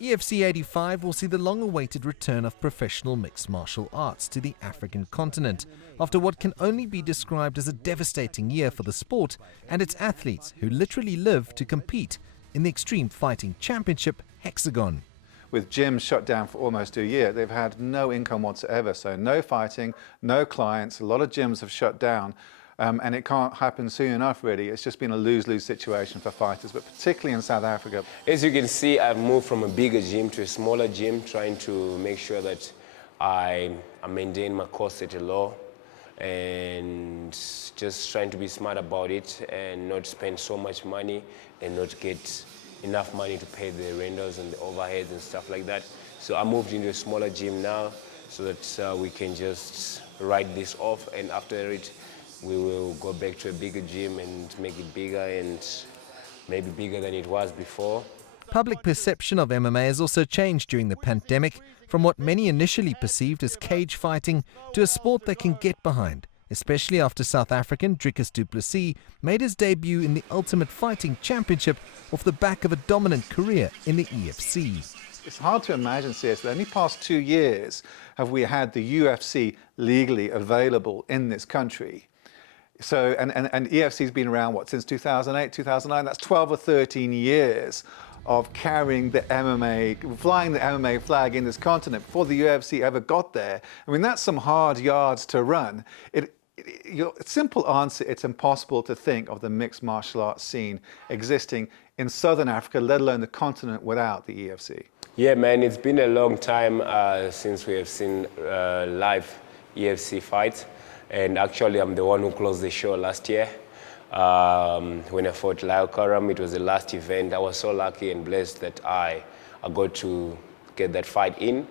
EFC 85 will see the long-awaited return of professional mixed martial arts to the African continent after what can only be described as a devastating year for the sport and its athletes who literally live to compete in the Extreme Fighting Championship Hexagon. With gyms shut down for almost a year, they've had no income whatsoever. So no fighting, no clients, a lot of gyms have shut down. And it can't happen soon enough, really. It's just been a lose-lose situation for fighters, but particularly in South Africa. As you can see, I've moved from a bigger gym to a smaller gym, trying to make sure that I maintain my costs at a low and just trying to be smart about it and not spend so much money and not get enough money to pay the rentals and the overheads and stuff like that. So I moved into a smaller gym now so that we can just write this off, and after it, we will go back to a bigger gym and make it bigger and maybe bigger than it was before. Public perception of MMA has also changed during the pandemic, from what many initially perceived as cage fighting to a sport they can get behind, especially after South African Dricus du Plessis made his debut in the Ultimate Fighting Championship off the back of a dominant career in the EFC. It's hard to imagine, CS, that only past 2 years have we had the UFC legally available in this country. So, and EFC's been around, what, since 2008, 2009? That's 12 or 13 years of carrying the MMA, flying the MMA flag in this continent before the UFC ever got there. I mean, that's some hard yards to run. Simple answer, it's impossible to think of the mixed martial arts scene existing in Southern Africa, let alone the continent, without the EFC. Yeah, man, it's been a long time since we have seen live EFC fights. And actually, I'm the one who closed the show last year. When I fought Lyle Karam, it was the last event. I was so lucky and blessed that I got to get that fight in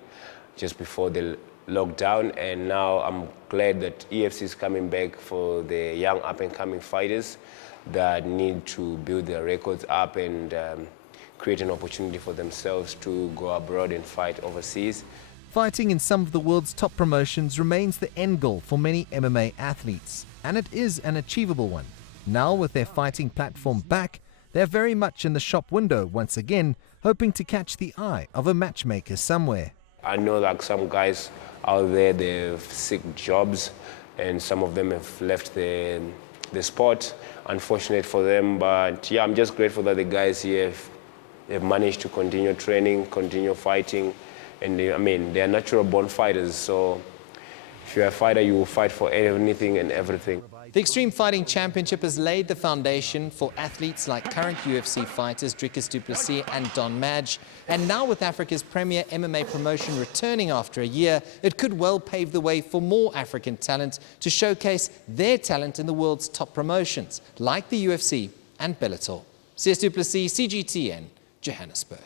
just before the lockdown. And now I'm glad that EFC is coming back for the young up-and-coming fighters that need to build their records up and create an opportunity for themselves to go abroad and fight overseas. Fighting in some of the world's top promotions remains the end goal for many MMA athletes, and it is an achievable one. Now, with their fighting platform back, they're very much in the shop window once again, hoping to catch the eye of a matchmaker somewhere. I know like some guys out there, they've sick jobs, and some of them have left the sport. Unfortunate for them, but yeah, I'm just grateful that the guys here have managed to continue training, continue fighting. And they are natural born fighters, so if you're a fighter, you will fight for anything and everything. The Extreme Fighting Championship has laid the foundation for athletes like current UFC fighters Dricus du Plessis and Don Madge. And now with Africa's premier MMA promotion returning after a year, it could well pave the way for more African talent to showcase their talent in the world's top promotions, like the UFC and Bellator. CS du Plessis, CGTN, Johannesburg.